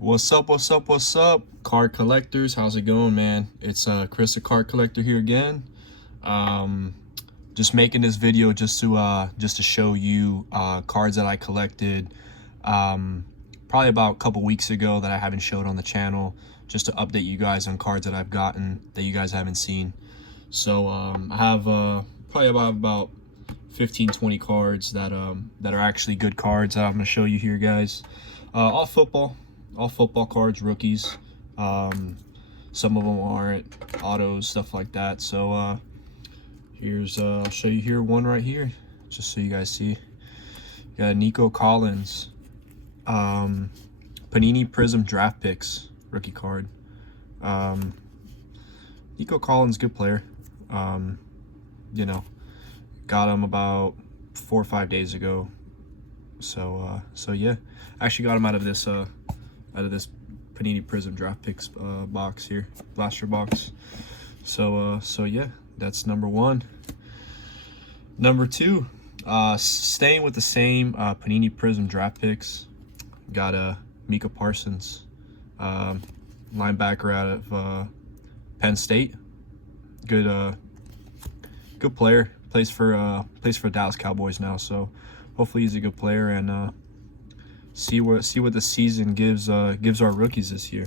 What's up, what's up, what's up, card collectors? How's it going, man? It's Chris, the card collector, here again. Just making this video just to show you cards that I collected probably about a couple weeks ago that I haven't showed on the channel, just to update you guys on cards that I've gotten that you guys haven't seen. So I have probably about 15-20 cards that are actually good cards that I'm going to show you here, guys. All football cards, rookies. Some of them aren't, autos, stuff like that. So here's I'll show you here one right here, just so you guys see. Got Nico Collins, Panini Prism Draft Picks rookie card. Nico Collins, good player. You know, got him about 4 or 5 days ago. So yeah, I actually got him out of this Panini Prism Draft Picks box here, blaster box. So yeah, that's number one. Number two, staying with the same Panini Prism Draft Picks, got Micah Parsons, linebacker out of Penn State. Good player. Plays for Dallas Cowboys now. So hopefully he's a good player, and see what the season gives our rookies this year.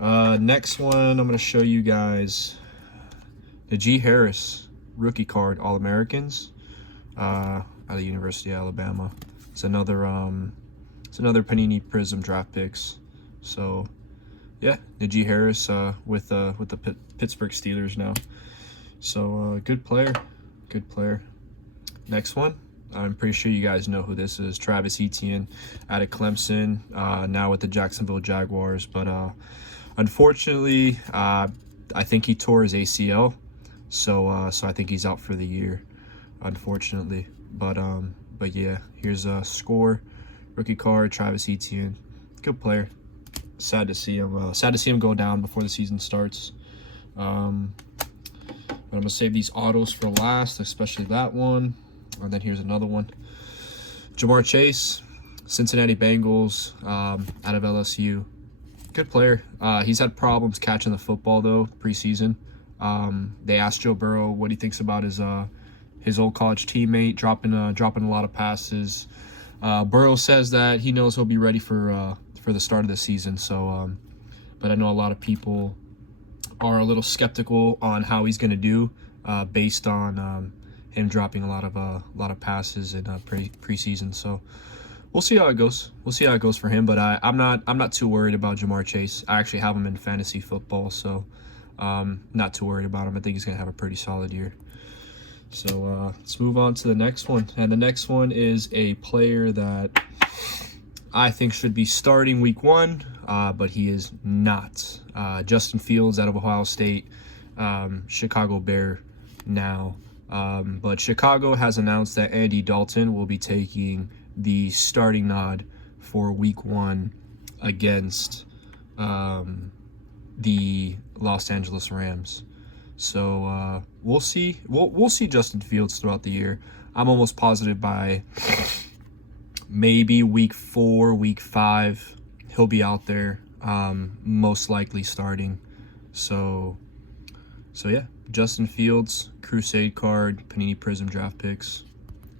Next one, I'm going to show you guys the G. Harris rookie card, All-Americans, out of the University of Alabama. It's another Panini Prism Draft Picks. So yeah, the G. Harris with the Pittsburgh Steelers now. So good player. Next one, I'm pretty sure you guys know who this is. Travis Etienne out of Clemson, now with the Jacksonville Jaguars. But unfortunately, I think he tore his ACL. So I think he's out for the year, unfortunately. But yeah, here's a score rookie card, Travis Etienne. Good player. Sad to see him go down before the season starts. But I'm gonna save these autos for last, especially that one. And then here's another one. Jamar Chase, Cincinnati Bengals, out of LSU. Good player. He's had problems catching the football though, preseason. They asked Joe Burrow what he thinks about his old college teammate dropping a lot of passes. Burrow says that he knows he'll be ready for the start of the season. So, but I know a lot of people are a little skeptical on how he's going to do, based on him dropping a lot of passes in preseason. So we'll see how it goes. We'll see how it goes for him. But I'm not too worried about Jamar Chase. I actually have him in fantasy football, so not too worried about him. I think he's going to have a pretty solid year. So let's move on to the next one. And the next one is a player that I think should be starting week 1, but he is not. Justin Fields out of Ohio State, Chicago Bear now. But Chicago has announced that Andy Dalton will be taking the starting nod for week 1 against the Los Angeles Rams. So we'll see. We'll see Justin Fields throughout the year. I'm almost positive by maybe week 4, week 5, he'll be out there, most likely starting. So yeah, Justin Fields, Crusade card, Panini Prism Draft Picks.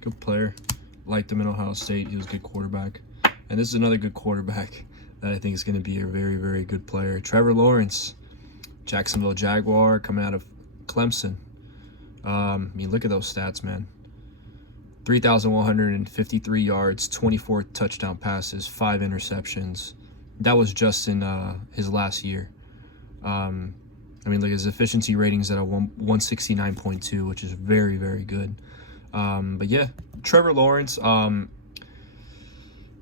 Good player. Liked him in Ohio State. He was a good quarterback. And this is another good quarterback that I think is going to be a very, very good player. Trevor Laurence, Jacksonville Jaguar, coming out of Clemson. I mean, look at those stats, man. 3,153 yards, 24 touchdown passes, 5 interceptions. That was just in his last year. I mean, look, his efficiency rating's at a 169.2, which is very, very good. But yeah, Trevor Lawrence,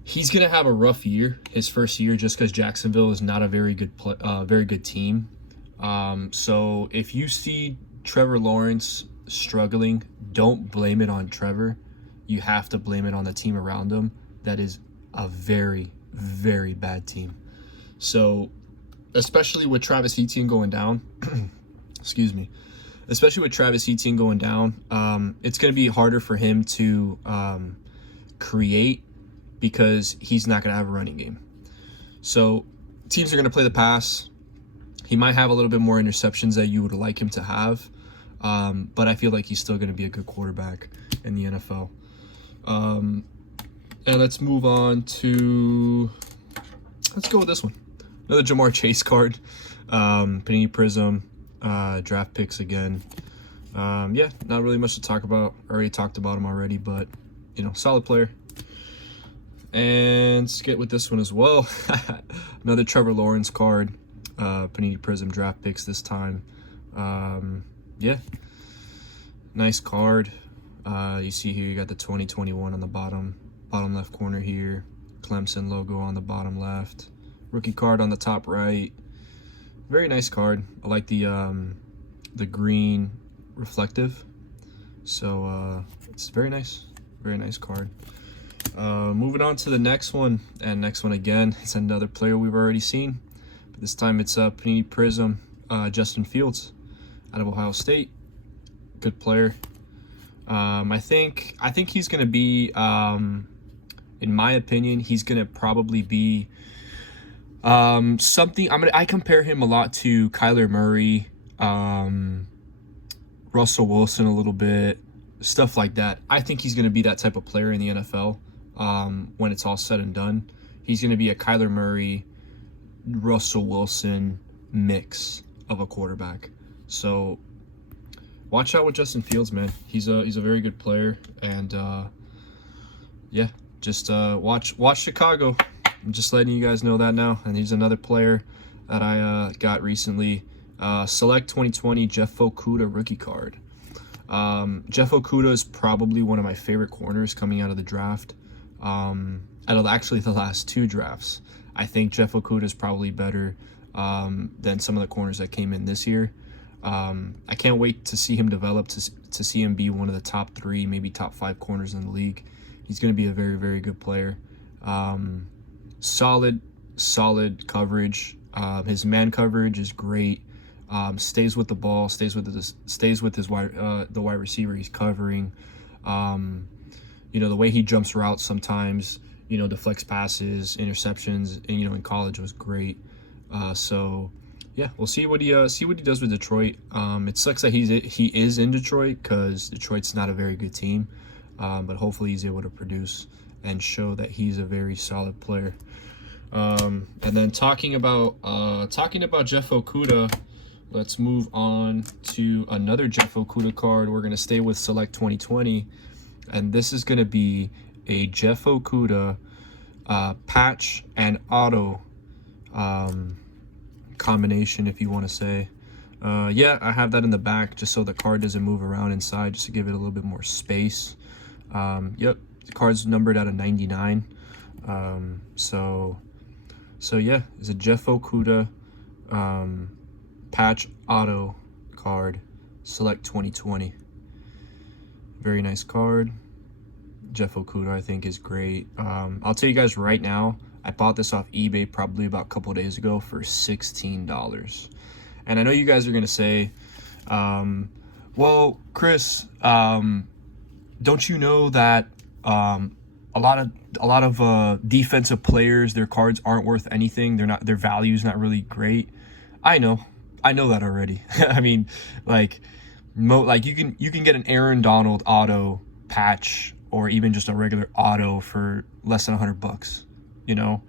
he's gonna have a rough year, his first year, just because Jacksonville is not a very good team. So if you see Trevor Lawrence struggling, don't blame it on Trevor. You have to blame it on the team around him. That is a very, very bad team. So, especially with Travis Etienne going down, excuse me, especially with Travis Etienne going down, it's going to be harder for him to create, because he's not going to have a running game. So teams are going to play the pass. He might have a little bit more interceptions that you would like him to have, but I feel like he's still going to be a good quarterback in the NFL. And let's move on to, let's go with this one. Another Jamar Chase card. Panini Prism, draft picks again. Yeah, not really much to talk about. Already talked about him already, but, you know, solid player. And let's get with this one as well. Another Trevor Laurence card. Panini Prism draft picks this time. Yeah, nice card. You see here you got the 2021 on the bottom left corner here. Clemson logo on the bottom left. Rookie card on the top right. Very nice card. I like the green reflective. So it's very nice card. Moving on to the next one, and next one again, it's another player we've already seen. But this time it's Panini Prism, Justin Fields out of Ohio State. Good player. I think he's going to be, in my opinion, he's going to probably be something. I compare him a lot to Kyler Murray, Russell Wilson a little bit, stuff like that. I think he's going to be that type of player in the NFL. When it's all said and done, he's going to be a Kyler Murray, Russell Wilson mix of a quarterback. So watch out with Justin Fields, man. He's a very good player, and yeah, just watch Chicago. I'm just letting you guys know that now. And he's another player that I got recently. Select 2020 Jeff Okudah rookie card. Jeff Okudah is probably one of my favorite corners coming out of the draft. Out of actually the last two drafts, I think Jeff Okudah is probably better than some of the corners that came in this year. I can't wait to see him develop, to see him be one of the top 3, maybe top 5 corners in the league. He's going to be a very, very good player. Solid coverage. His man coverage is great. Stays with the ball, stays with his the wide receiver he's covering. You know, the way he jumps routes sometimes, you know, deflects passes, interceptions, and, you know, in college was great. So yeah, we'll see what he does with Detroit. It sucks that he is in Detroit, because Detroit's not a very good team. But hopefully he's able to produce and show that he's a very solid player. And then talking about Jeff Okudah, let's move on to another Jeff Okudah card. We're gonna stay with Select 2020, and this is gonna be a Jeff Okudah patch and auto combination, if you want to say. Yeah, I have that in the back just so the card doesn't move around inside, just to give it a little bit more space. Yep, the card's numbered out of 99. So yeah, it's a Jeff Okudah patch auto card, Select 2020. Very nice card. Jeff Okudah, I think, is great. I'll tell you guys right now, I bought this off eBay probably about a couple of days ago for $16. And I know you guys are going to say, well, Chris, don't you know that a lot of defensive players, their cards aren't worth anything. Their value's not really great. I know that already. I mean, like you can get an Aaron Donald auto patch, or even just a regular auto, for less than $100. You know,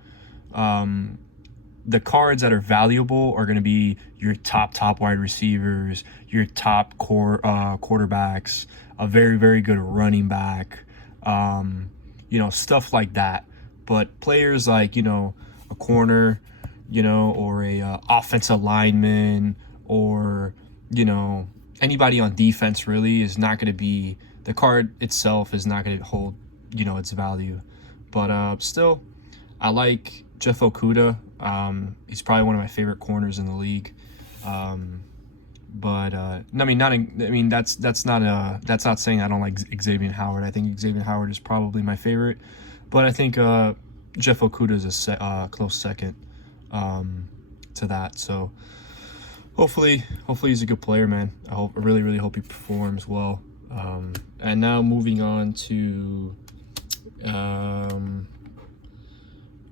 the cards that are valuable are going to be your top wide receivers, your top quarterbacks, a very, very good running back, you know, stuff like that. But players like, you know, a corner, you know, or a offensive lineman, or, you know, anybody on defense really is not going to be, the card itself is not going to hold, you know, its value. But still, I like Jeff Okudah. He's probably one of my favorite corners in the league. But that's not saying I don't like Xavier Howard. I think Xavier Howard is probably my favorite, but I think Jeff Okudah is a close second to that. So hopefully he's a good player, man. I really hope he performs well. And now moving on to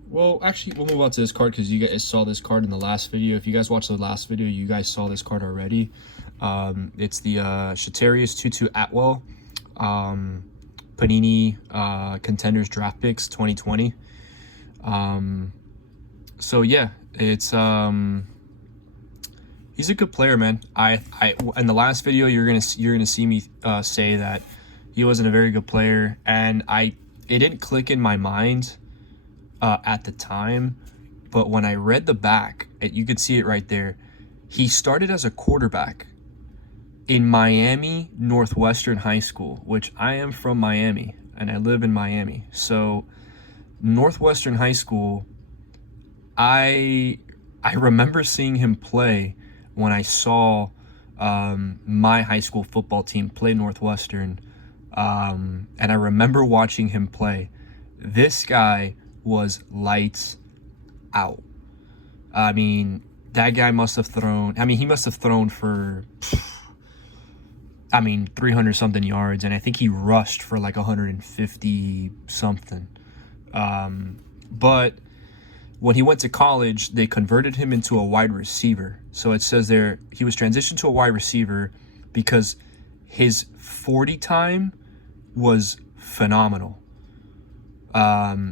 Well, actually, we'll move on to this card because you guys saw this card in the last video. If you guys watched the last video, you guys saw this card already. It's the Shatarius Tutu Atwell Panini Contenders Draft Picks 2020. So yeah, it's he's a good player, man. I in the last video you're gonna see me say that he wasn't a very good player, and it didn't click in my mind at the time, but when I read the back, you could see it right there. He started as a quarterback in Miami Northwestern High School, which I am from Miami and I live in Miami. So Northwestern High School, I remember seeing him play when I saw my high school football team play Northwestern, and I remember watching him play. This guy was lights out. I mean, that guy must have thrown, he must have thrown for 300 something yards, and I think he rushed for like 150 something. But when he went to college, they converted him into a wide receiver. So it says there he was transitioned to a wide receiver because his 40 time was phenomenal.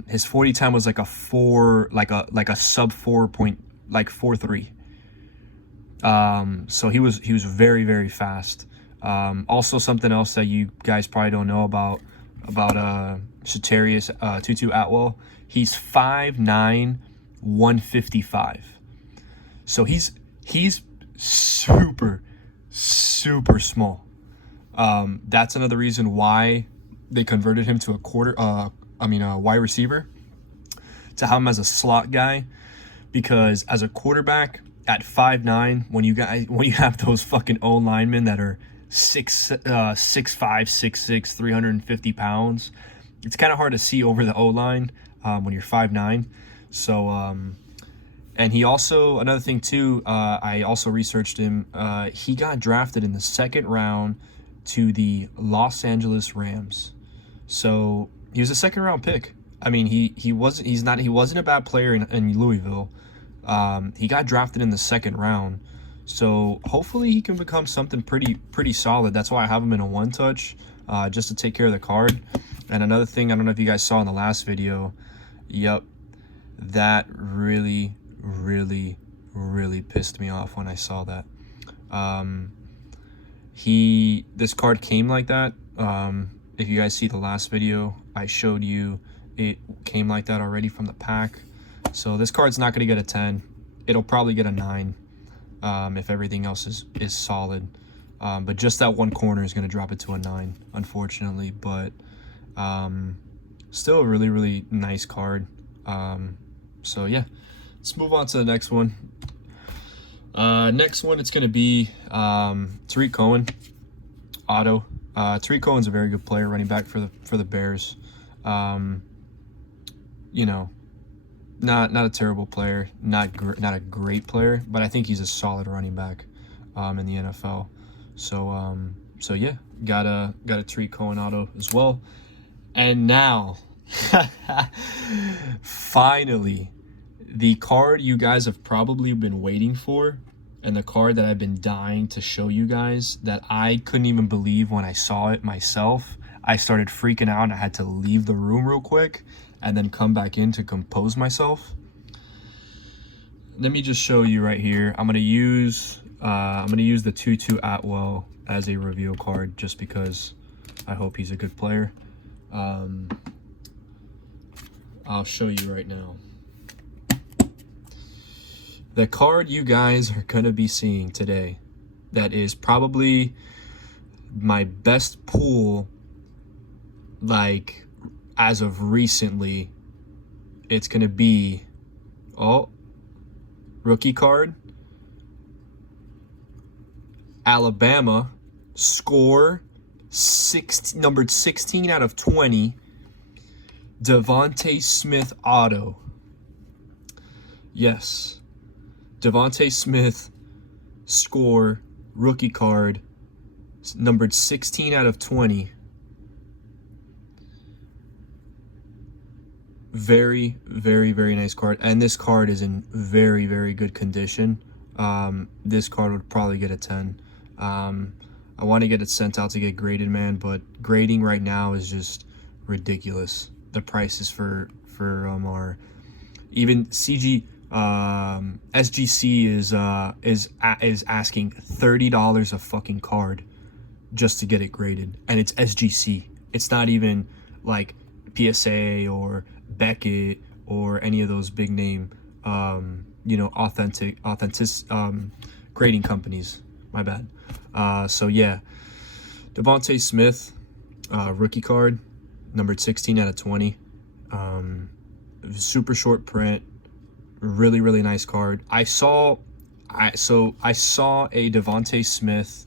His 40 time was like a sub 4.43. So he was very, very fast. Also, something else that you guys probably don't know about Shatarius Tutu Atwell, he's 5'9", 155. So he's super small. That's another reason why they converted him to a wide receiver, to have him as a slot guy, because as a quarterback at 5'9", when you have those fucking O linemen that are 6'5", 6'6", 350 pounds, it's kind of hard to see over the O line when you're 5'9". So and he also, another thing too, I also researched him. He got drafted in the 2nd round to the Los Angeles Rams. So he was a 2nd round pick. I mean, he wasn't a bad player in Louisville. He got drafted in the 2nd round. So hopefully he can become something pretty solid. That's why I have him in a 1-touch, just to take care of the card. And another thing, I don't know if you guys saw in the last video. Yep, that really pissed me off when I saw that. This card came like that. If you guys see the last video, I showed you it came like that already from the pack. So this card's not going to get a 10. It'll probably get a 9 if everything else is solid. But just that one corner is going to drop it to a 9, unfortunately. But still a really nice card. So yeah, let's move on to the next one. Next one, it's going to be Tariq Cohen auto. Tariq Cohen's a very good player, running back for the Bears. You know, not a terrible player, not a great player, but I think he's a solid running back in the NFL. So yeah, got a Tariq Cohen auto as well. And now finally, the card you guys have probably been waiting for, and the card that I've been dying to show you guys, that I couldn't even believe when I saw it myself. I started freaking out and I had to leave the room real quick and then come back in to compose myself. Let me just show you right here. I'm gonna use the Tutu Atwell as a reveal card, just because I hope he's a good player. I'll show you right now. The card you guys are going to be seeing today, that is probably my best pull, like, as of recently, it's going to be, rookie card, Alabama, score, numbered 16 out of 20, Devonta Smith auto. Yes. Devonta Smith, score, rookie card, numbered 16 out of 20. Very, very, very nice card. And this card is in very, very good condition. This card would probably get a 10. I want to get it sent out to get graded, man, but grading right now is just ridiculous. The prices for are even SGC is asking $30 a fucking card just to get it graded, and it's SGC. It's not even like PSA or Beckett or any of those big name authentic grading companies. My bad. So yeah, Devonta Smith, rookie card, numbered 16 out of 20. Super short print, really, really nice card. I saw a Devonta Smith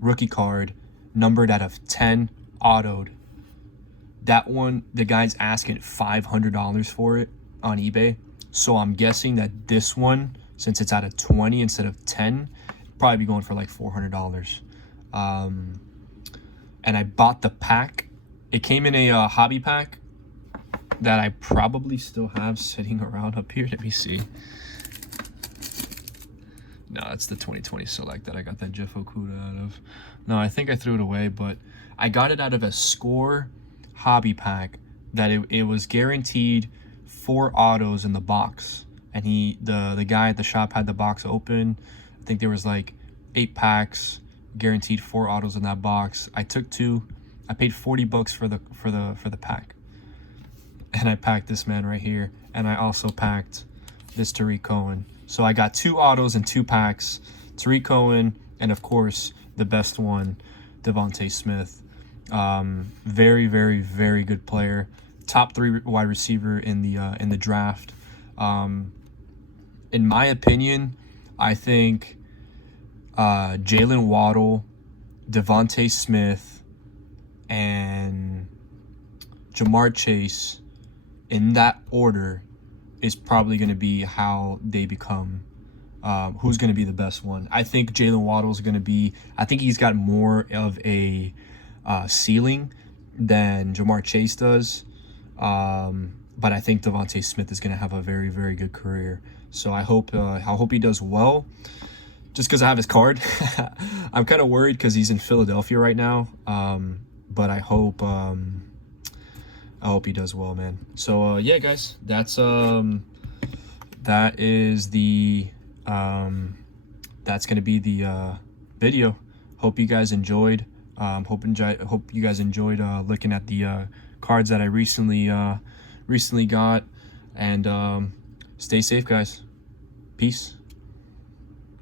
rookie card numbered out of 10, autoed. That one, the guy's asking $500 for it on eBay. So I'm guessing that this one, since it's out of 20 instead of 10, probably be going for like $400. And I bought the pack. It came in a hobby pack that I probably still have sitting around up here. Let me see. No, it's the 2020 Select that I got that Jeff Okuda out of. No, I think I threw it away, but I got it out of a Score hobby pack that it was guaranteed 4 autos in the box. And the guy at the shop had the box open. I think there was like 8 packs, guaranteed 4 autos in that box. I took 2. I paid $40 for the pack. And I packed this man right here, and I also packed this Tariq Cohen. So I got 2 autos and 2 packs, Tariq Cohen, and of course the best one, Devonta Smith. Very, very, very good player. Top 3 wide receiver in the draft. In my opinion, I think Jalen Waddle, Devonta Smith, and Jamar Chase, in that order, is probably going to be how they become, who's going to be the best one. I think Jalen Waddle is going to be, I think he's got more of a ceiling than Jamar Chase does. But I think Devonta Smith is going to have a very, very good career. So I hope he does well. Just because I have his card, I'm kind of worried because he's in Philadelphia right now. But I hope he does well, man. So yeah, guys, that's gonna be the video. Hope you guys enjoyed. Hope you guys enjoyed looking at the cards that I recently got. And stay safe, guys. Peace.